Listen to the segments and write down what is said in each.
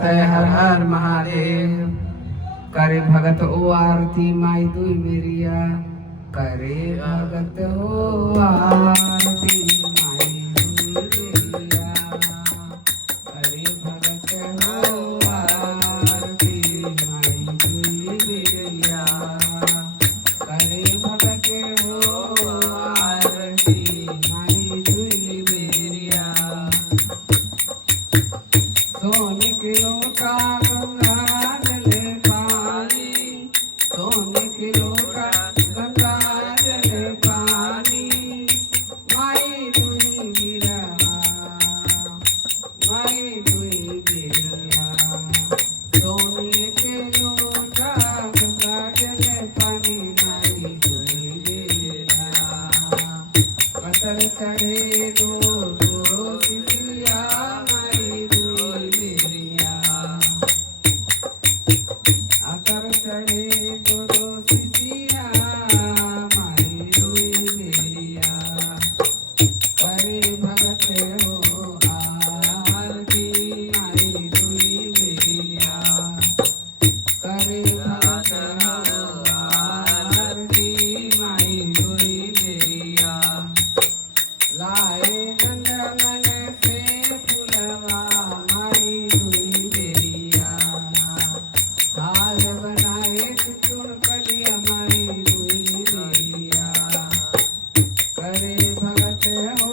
भगत हर हर महादेव। करे भगत ओ आरती माई दुई मेरिया। करे भगत ओ आरती माई दुई मेरिया। करे भगत ओ आरती माई दुई मेरिया। करे भगत ओ आरती माई दुई मेरिया। सोने किलो का गंगा जल पानी। सोने किलो का गंगा जल पानी। माई दुई मेरा। माई दुई मेरिया। सोने किलो का गंगा जल पानी। माई दुई मेरिया। पत्थर चढ़े दो दो सिसिया। माई दुई मेरिया। आकर चढ़े दो दो सिसिया। माई दुई मेरिया। करे भगत हो आरती माई दुई मेरिया। करे भगत हो आरती माई दुई मेरिया। लाए नंदन से फुलवा माई दुई मेरिया। हार बनाए चुन कलिया माई दुई मेरिया। करे भगत हो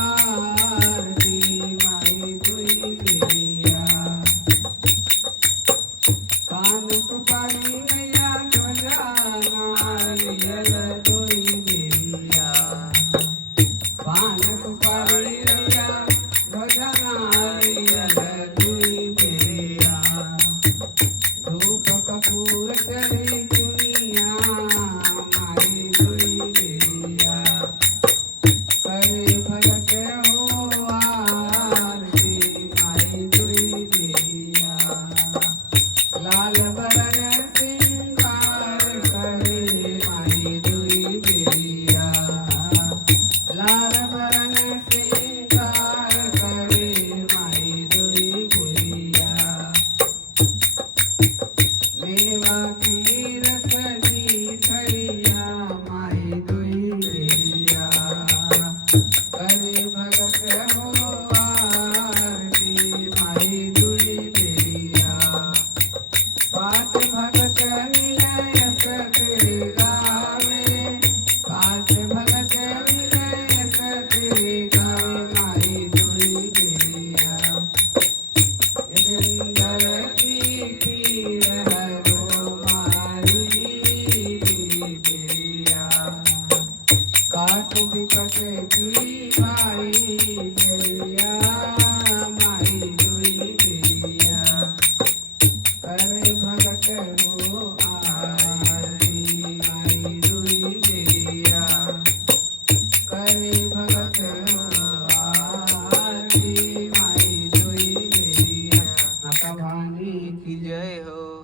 आरती माई दुई मेरिया। पान सुपारी नैया ध्वजा नारियल दुई मेरिया। पान सुपारी नैया ध्वजा नारियल दुई मेरिया। धूप कपूर चढ़ी चुनिया। माई दुई मेरिया। करे भगत हो आरती माई दुई मेरिया। लाल बरन सिंगार करे माई दुई मेरिया। लाल बरन सिंगार करे माई दुई मेरिया। मेवा खीर सजी थैया माई दुई मेरिया। करे भगत हो आरती माई दुई मेरिया। पाँच भगत विनय सते गावे। पाँच भगत विनय सते गावे माई दुई मेरिया। इंदर की पीर हरो माई मेरिया। काट विकट की भाई मेरिया। माई दुई मेरिया। करे भगत हो आरती माई दुई मेरिया। करे भगत हो